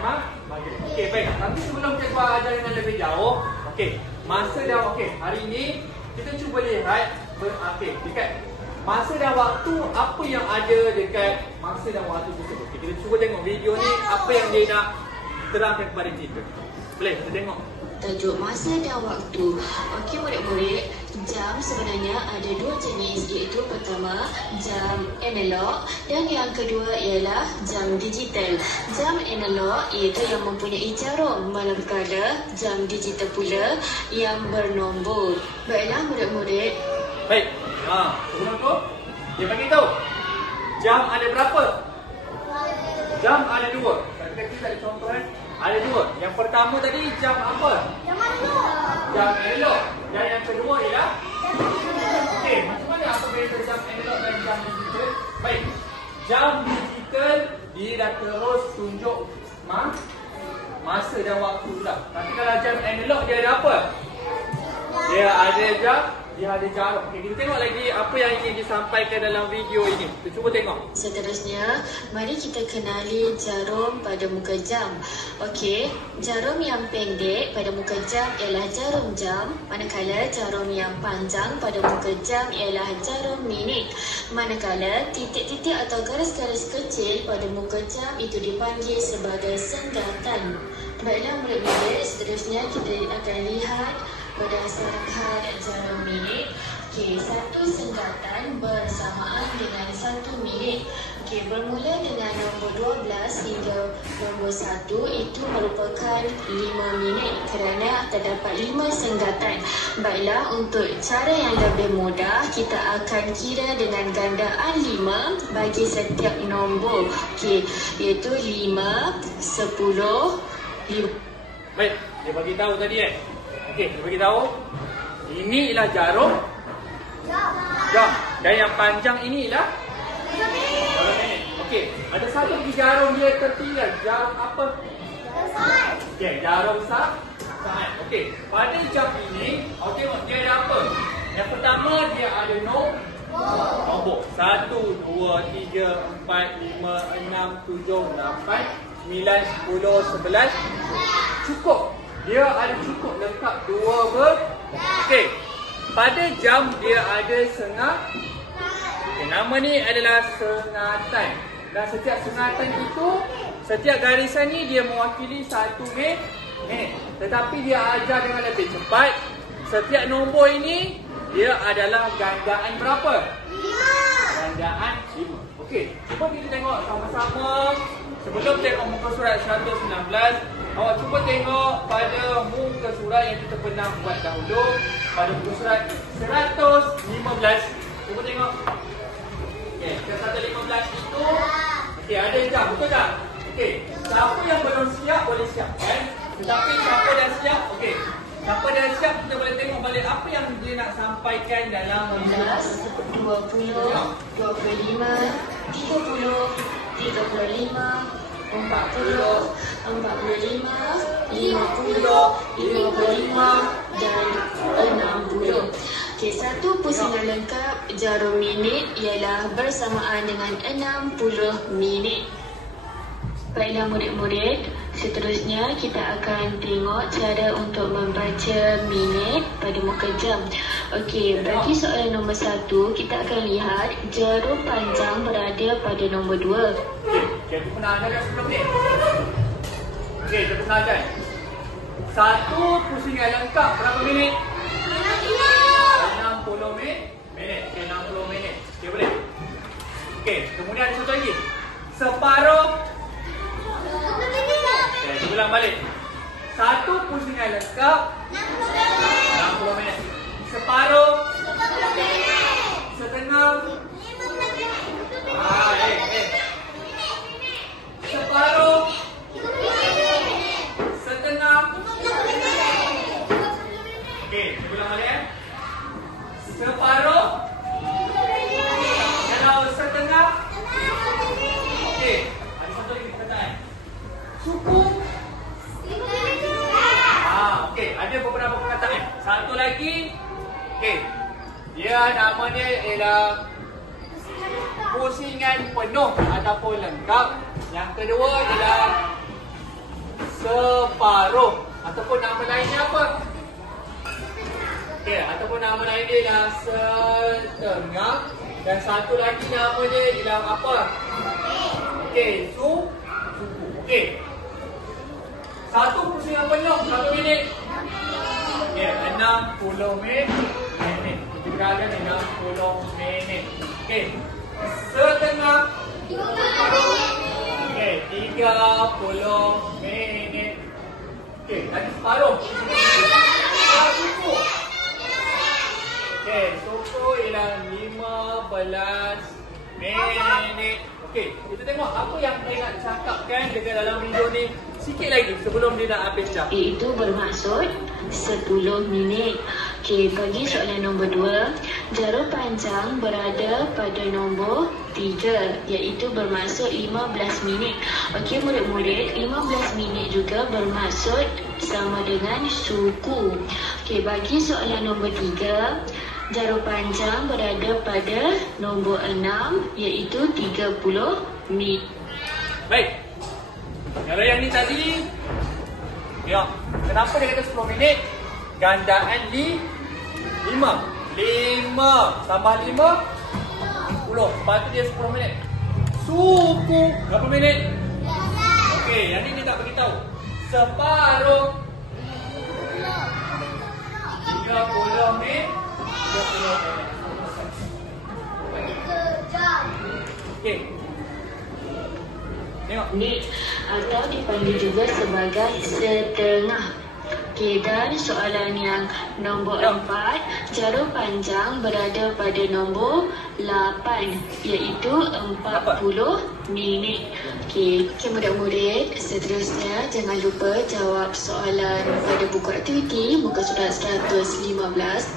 maghrib. Okey, baik. Tapi sebelum kita buat azan dengan lebih jauh, okey, masa dah okey. Hari ni kita cuba lihat okey, dekat masa dan waktu apa yang ada dekat masa dan waktu tersebut. Okay, kita cuba tengok video ni apa yang dia nak terangkan kepada kita. Boleh kita tengok. Tajuk masa dan waktu. Okey murid-murid, jam sebenarnya ada dua jenis, iaitu pertama jam analog dan yang kedua ialah jam digital. Jam analog iaitu yang mempunyai jarum, manakala jam digital pula yang bernombor. Baiklah murid-murid. Baik. Sebelum tu dia bagi tahu jam ada berapa? Jam ada dua. Kita ada contoh ada dua. Yang pertama tadi jam apa? Jam analog. Jam analog. Dan yang kedua ialah okey, macam mana apa beza jam analog dan jam digital? Baik. Jam digital dia dah terus tunjuk masa dan waktu dah. Tapi kalau jam analog dia ada apa? Dia ada jarum. Okay, kita tengok lagi apa yang ingin disampaikan dalam video ini. Kita cuba tengok. Seterusnya, mari kita kenali jarum pada muka jam. Okey, jarum yang pendek pada muka jam ialah jarum jam, manakala jarum yang panjang pada muka jam ialah jarum minit. Manakala titik-titik atau garis-garis kecil pada muka jam itu dipanggil sebagai senggatan. Baiklah murid-murid, seterusnya kita akan lihat berdasarkan jarum minit. Okey, satu senggatan bersamaan dengan 1 minit. Okey, bermula dengan nombor 12 hingga nombor 1 itu merupakan 5 minit kerana terdapat 5 senggatan. Baiklah, untuk cara yang lebih mudah, kita akan kira dengan gandaan 5 bagi setiap nombor. Okey, iaitu 5, 10, 5. Baik, dia bagi tahu tadi okey, dia bagi tahu ini ialah jarum jam. Dan yang panjang ini ialah minit. Okey, ada satu lagi jarum dia tertinggal. Jarum apa? Okey, jarum saat. Okey, pada jam ini, tengok dia ada apa? Yang pertama dia ada nombor 1, 2, 3, 4, 5, 6, 7, 8, 9, 10, 11. Cukup. Dia ada cukup lengkap 2 okey. Pada jam dia ada okey, nama ni adalah sengatan. Dan setiap sengatan itu, setiap garisan ni dia mewakili 1 minit. Tetapi dia ajar dengan lebih cepat. Setiap nombor ini dia adalah gandaan berapa? 5. Gandaan 5. Okey, cuba kita tengok sama-sama. Sebelum tengok muka surat 119, awak cuba tengok pada muka surat yang kita pernah buat dahulu. Pada muka surat 115. Cuba tengok. Okey, 115 itu okey, ada jam, betul tak? Okey, siapa yang belum siap boleh siapkan. Tetapi siapa dah siap, okey. Siapa dah siap, kita boleh tengok balik apa yang dia nak sampaikan dalam 15, 20, 25, 30, 35, 40, 45, 50, 55 dan 60. Okey, satu pusingan lengkap jarum minit ialah bersamaan dengan 60 minit. Baiklah murid-murid, seterusnya kita akan tengok cara untuk membaca minit pada muka jam. Okey, bagi soalan nombor 1, kita akan lihat jarum panjang berada pada nombor 2. Cikgu pernah ajar sebelum ni? Okey, cikgu pernah ajar. Satu pusingan lengkap berapa minit? 60 minit. Okey, 60 minit. Okey, boleh? Okey, kemudian ada satu lagi. Separuh. Okey, ulang balik. Satu pusingan lengkap 60 minit. Separuh. Setengah. Separuh. Setengah. Okey, ulang balik Separuh. Kalau setengah. Okey, ada satu lagi perkataan. Cukup. Okey, ada beberapa perkataan. Satu lagi. Okey. Dia namanya ialah ataupun lengkap. Yang kedua ialah separuh ataupun nama lainnya apa? Okey, ataupun nama lain dia ialah setengah. Dan satu lagi nama dia ialah apa? Okey, suku. Okey. 1 pusing yang penuh 1 minit. Okey, 60 minit. Kita ada 60 minit. Okey. Setengah. Okey, 30 minit. Okey, lagi separuh. Suku. Okey, suku ialah 15 minit. Okey, kita tengok apa yang dia nak cakapkan dekat dalam video ni sikit lagi sebelum dia nak habis dah. Iaitu bermaksud 10 minit. Okey, bagi soalan nombor 2, jarum panjang berada pada nombor 3 iaitu bermaksud 15 minit. Okey murid-murid, 15 minit juga bermaksud sama dengan suku. Okey, bagi soalan nombor 3, jarum panjang berada pada nombor 6 iaitu 30 minit. Baik. Kalau yang ni tadi, ya, kenapa dia kata 10 minit? Gandaan di 5. 5 tambah 5, 10. Lepas tu dia 10 minit. Suku berapa minit? Okey, yang ni dia tak beritahu. Separuh 30 minit. 30 minit. Okey. Tengok. Minit atau dipanggil juga sebagai setengah. Okey, dan soalan yang nombor 4, jarum panjang berada pada nombor 8 iaitu 40 minit. Okey, murid-murid, seterusnya jangan lupa jawab soalan pada buku aktiviti muka surat 115.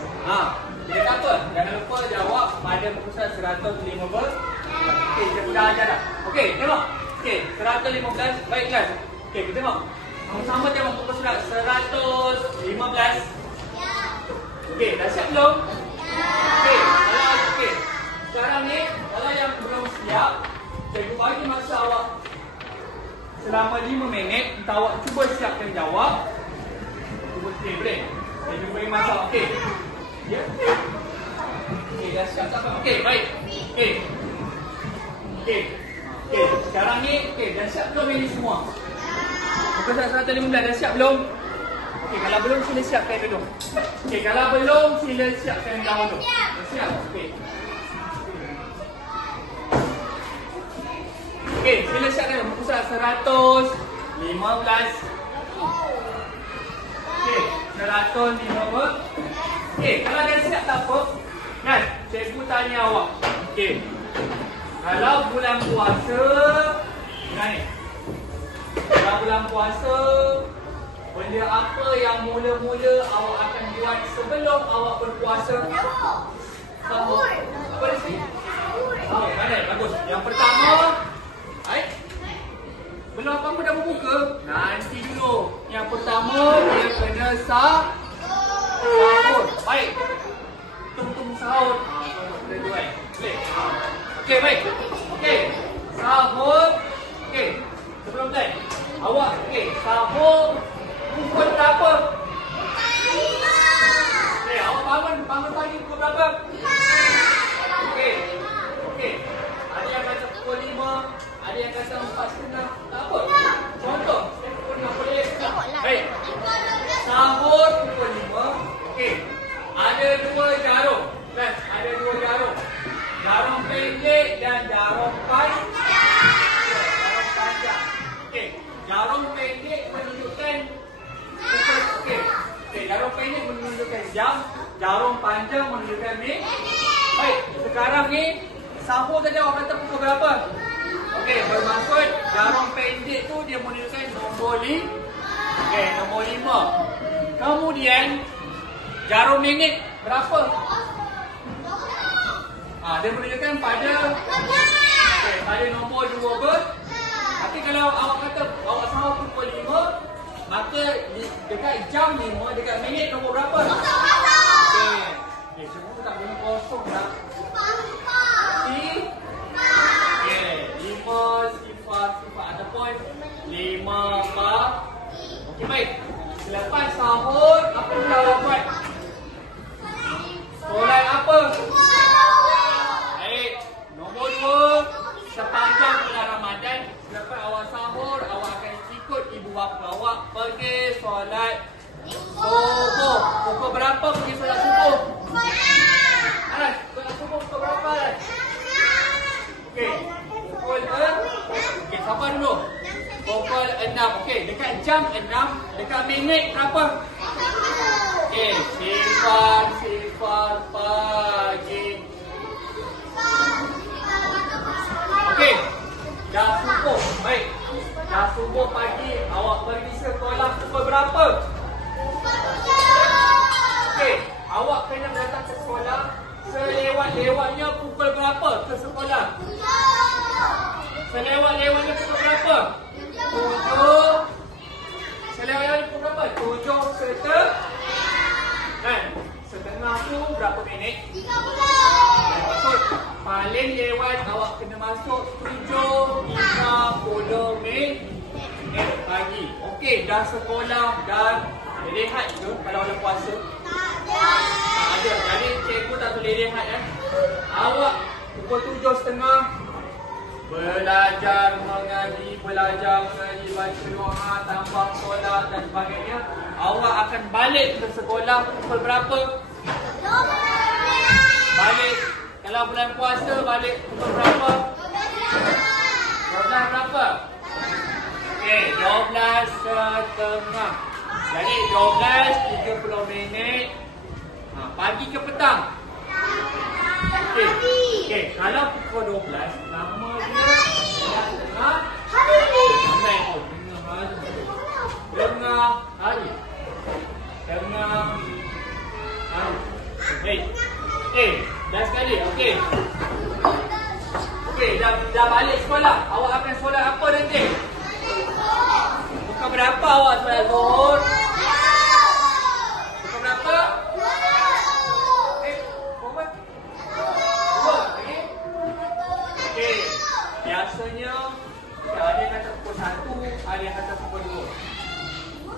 Dia kata apa? Jangan lupa jawab pada muka surat 115. Okey, saya dah ajar dah. Okey, tengok. Okey, 115. Baik kan? Okey, kita tengok. Sama-sama tengok muka surat 115. Okey, dah siap belum? Okey, okey. Sekarang ni, kalau yang belum siap, cikgu bagi masa awak selama 5 minit untuk awak cuba siapkan jawab. Cuba okey, boleh? Cikgu bagi masa, okey. Ya. Okey, dah siap tak apa? Okey, baik. Okey. Okey. Okey, sekarang ni, okey, dah siap belum ini semua? Muka surat 115 dah siap belum? Okey, kalau belum sila siapkan dulu. Okey, kalau belum sila siapkan dahulu. Dah siap? Okey. Okey, sila siapkan muka surat 115. Okey, 115. Okey, kalau dah siap tak apa. Kan, cikgu tanya awak. Okey. Kalau bulan puasa, ni. Kalau bulan puasa, benda apa yang mula-mula awak akan buat sebelum awak berpuasa? Sahur. Apa di sini? Sahur. Mana? Bagus. Yang pertama, baik. Belum apa-apa dah berbuka? Nanti dulu. Yang pertama, dia kena sahur. Baik. Tung-tung sahur. Boleh dua. Boleh. Okey, baik. Okey. Sahur. Okey. Sebelum tu, awak okey, sahur pukul berapa? Okey, awak bangun pagi pukul berapa? Okey. Okey. Ada yang kata pukul 5, ada yang kata 4:30. Tak apa. Contoh, pukul 5 boleh. Baik. Sahur pukul 5. Okey. Ada 2 jarum. Kan? Ada 2 jarum. Jarum pendek dan jarum panjang. Okey, jarum pendek menunjukkan okey. Okey, jarum pendek menunjukkan jam, jarum panjang menunjukkan minit. Baik, sekarang ni sahur tadi awak kata pukul berapa? Okey, bermaksud jarum pendek tu dia menunjukkan nombor 5. Okey, nombor 5. Kemudian jarum minit berapa? Dia menunjukkan pada okey, pada nombor 2 Tapi kalau awak kata awak sahur pukul 5, maka dekat jam 5, dekat minit nombor berapa? Okey. Okey, semua tak guna kosong dah. Okey, 5 Okey, siapa dulu? Pukul 6. Okey, dekat jam 6, dekat minit berapa? Okey, sifar pagi. Okey, dah subuh. Baik. Dah subuh pagi, awak pergi sekolah pukul berapa? Okey, awak kena datang ke sekolah selewat-lewatnya pukul berapa ke sekolah? Selewat-lewatnya pukul berapa? 7. Selewat-lewatnya pukul berapa? 7 setengah. Kan? Setengah tu berapa minit? 30. Maksud paling lewat awak kena masuk 7.30 minit pagi. Okey, dah sekolah dan rehat ke kalau ada puasa? Tak ada. Jadi cikgu tak boleh rehat Awak pukul 7.30 belajar mengaji, baca doa, tambah solat dan sebagainya. Awak akan balik ke sekolah pukul berapa? Balik. Kalau bulan puasa balik pukul berapa? 12 berapa? Okey, 12.30. Jadi 12.30 minit. Pagi ke petang? Okey, kalau pukul 12 nama dia tengah hari. Tengah hari. Okey, dah sekali. Okey, dah balik sekolah. Awak akan solat apa nanti? Pukul berapa awak solat Zuhur? Pukul berapa? Okey, biasanya ada yang kata pukul 1, ada yang kata pukul 2.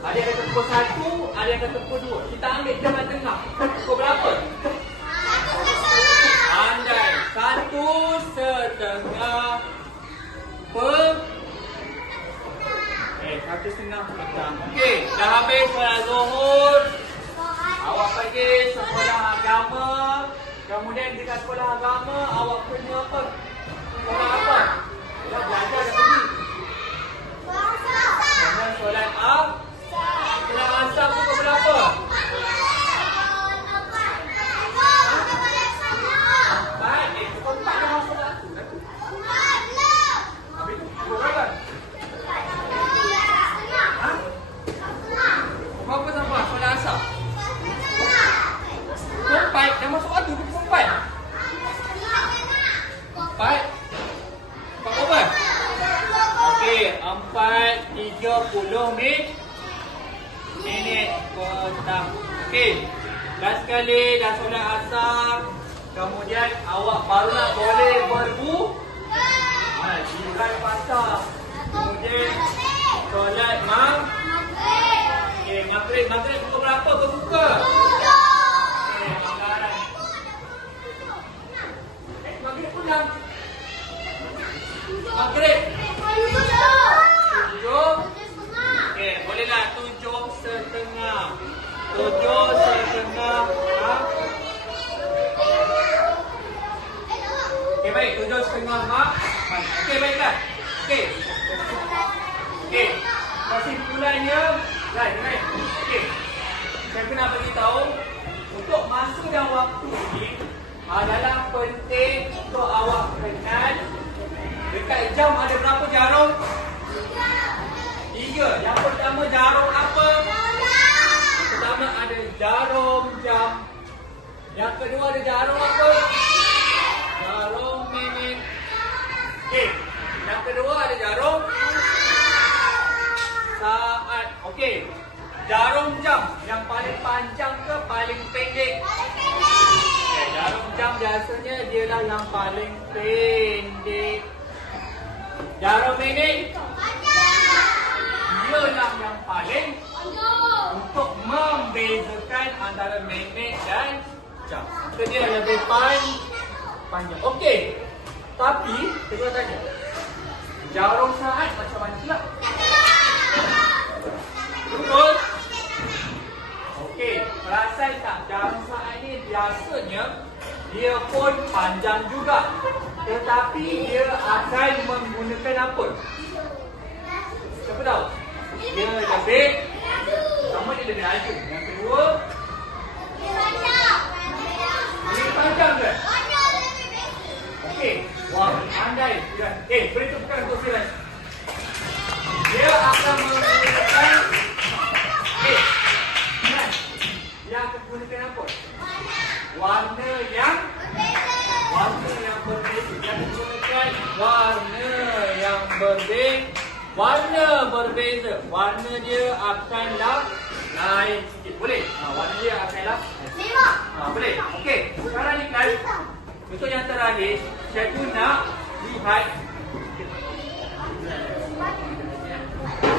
Ada yang kata pukul 1, ada yang kata pukul 2. Kita ambil jalan tengah. Pukul berapa? Andai 1.30 per 1.30 petang. Okey, dah habis solat Zuhur. Awak pergi sekolah agama. Kemudian dekat sekolah agama awak punya apa? Sekolah apa? Dah belajar dah pergi. Kemudian solat solat asar pukul berapa? Dah masuk waktu pukul 4. 4 berapa? Okey, 4.30 minit petang. Okey, dah sekali dah solat asar. Kemudian awak baru nak boleh jiran pasar. Kemudian solat maghrib. Okey, maghrib pukul berapa berbuka? Maghrib 7. Okey, bolehlah 7.30. 7.30. Okey, baik, 7.30 mak. Okey, baiklah. Okey. Kesimpulannya, baik. Okey. Saya kena beritahu untuk masa dan waktu ini adalah penting untuk awak kenal. Dekat jam ada berapa jarum? 3. Yang pertama jarum apa? Yang pertama ada jarum jam. Yang kedua ada jarum apa? Jarum minit. Okey. Yang kedua ada jarum saat. Okey. Jarum jam yang paling panjang ke paling pendek? Jarum jam biasanya dialah yang paling pendek. Jarum minit dialah yang paling untuk membezakan antara minit dan jam. Maka dia lebih panjang. Okey. Tapi kita tanya, jarum saat macam mana pula? Betul? Okey, perasan tak jarum saat ni biasanya dia pun panjang juga. Tetapi dia akan menggunakan apa? Siapa tahu? Dia lebih pertama dia lebih laju. Yang kedua lebih panjang ke? Okey. Wah, pandai. Beritahu bukan untuk serius. Dia akan menggunakan dia akan menggunakan apa? Warna yang berbeza. Dia akan menggunakan warna berbeza. Warna dia akanlah lain sikit. Boleh? Warna dia akanlah boleh. Okey. Sekarang ni kelas untuk yang terakhir, cikgu nak lihat.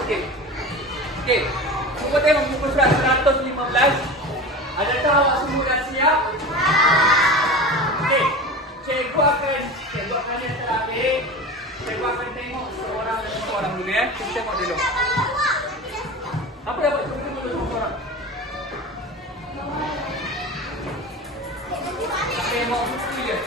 Okey. Cuba tengok muka surat 115. Adakah awak semua dah siap? Okey. Cikgu akan yang terakhir. Cikgu akan tengok seorang dulu ya. Kita tengok dulu. Apa dapat? Cuba tengok dulu seorang. Tengok buku je.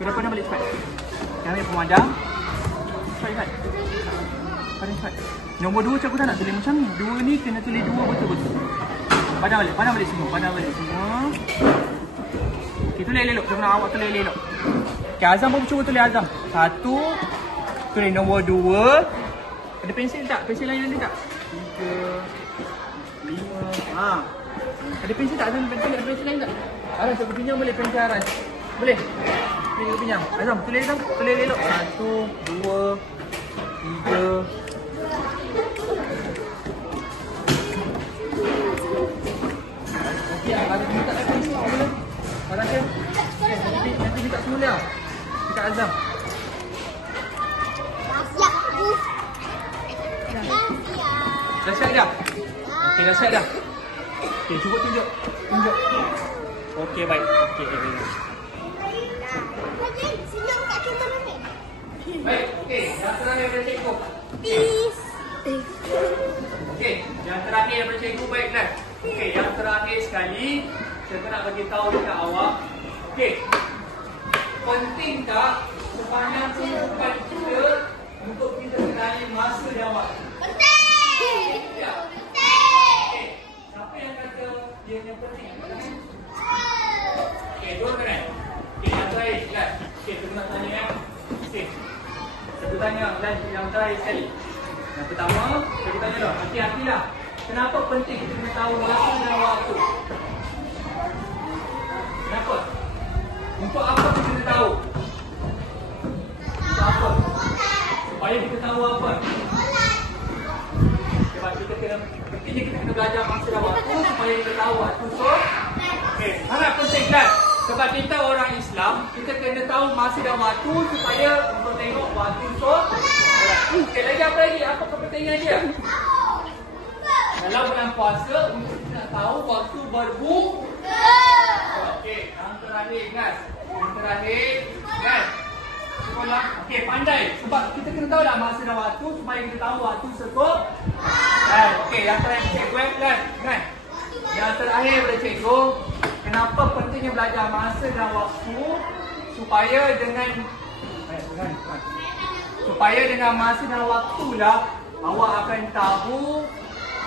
Kena balik cepat. Jangan ambil pemandang. Cepat. Cepat. Nombor 2 cikgu tak nak tulis macam ni. 2 ni kena tulis 2 betul-betul. Pandang balik semua. Okey, tulis elok. Jangan awak tulis elok. Okey, Azam pun cuba tulis Azam. 1. Tulis nombor 2. Ada pensel tak? Pensel lain ada tak? 3 5. Ada pensel tak? Azam ada pensel lain tak? Aras, aku pinjam boleh pensel Aras? Boleh? Kita pinjam. Azam, tulis Azam. Tulis elok. 1, 2, 3. Okey, Azam minta lagi semua boleh? Azam ke? Okey, nanti minta semula. Minta Azam. Dah siap dah? Okey, dah siap dah? Okey, cuba tunjuk. Okey, baik. Okey, baik, okey. Yang terakhir daripada cikgu. Okey, yang terakhir daripada cikgu, baiklah. Okey, yang terakhir sekali, saya nak bagi tahu dekat awak. Okey. Penting tak sepanjang kehidupan kita untuk kita kenali masa dan waktu? Penting! Ya. Okey. Siapa yang kata dia yang penting? Okey, dua kan? Okey, yang terakhir, Lan. Okey, kita nak tanya ya. Okey. Saya tanya Lan yang terakhir sekali. Yang pertama, saya tanya dah. Hati-hatilah. Kenapa penting kita kena tahu masa dan waktu? Kenapa? Untuk apa kita kena tahu? Untuk apa? Supaya kita tahu apa? Sebab kita kena belajar masa dan waktu supaya kita tahu waktu. So, okay, sangat penting kan? Sebab kita orang Islam, kita kena tahu masa dan waktu supaya untuk tengok waktu. So, okay, lagi apa lagi? Apa kepentingan dia? Dalam bulan puasa, untuk kita nak tahu waktu berbuka. Okey, yang terakhir guys. Yang terakhir guys. Sekolah. Okey, pandai. Sebab kita kena tahu dah masa dan waktu supaya kita tahu waktu sekop. Okey, yang terakhir cikgu guys. Yang terakhir pada cikgu, kenapa pentingnya belajar masa dan waktu supaya dengan masa dan waktulah awak akan tahu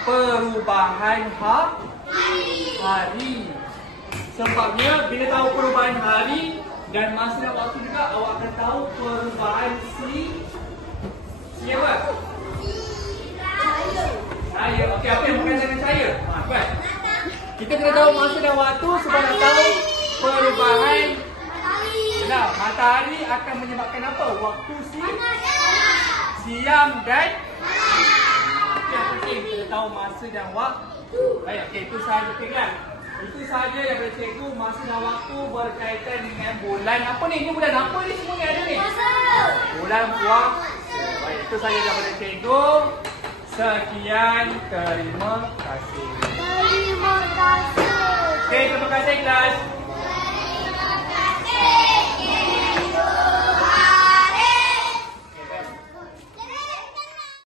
perubahan hari. Sebabnya bila tahu perubahan hari dan masa dan waktu juga, awak akan tahu perubahan saya. Okey, apa yang berkaitan dengan saya? Kita kena tahu masa dan waktu sebab nak tahu perubahan. Yalah, matahari akan menyebabkan apa? Waktu siang dan yang penting kita tahu masa dan waktu. Baik, okey, itu sahaja kelas. Itu sahaja daripada cikgu. Masa dan waktu berkaitan dengan bulan apa ni? Ini bulan apa ni semua ni ada ni? Bulan puasa. Baik, itu sahaja daripada cikgu. Sekian, terima kasih. Terima kasih. Okey, terima kasih kelas.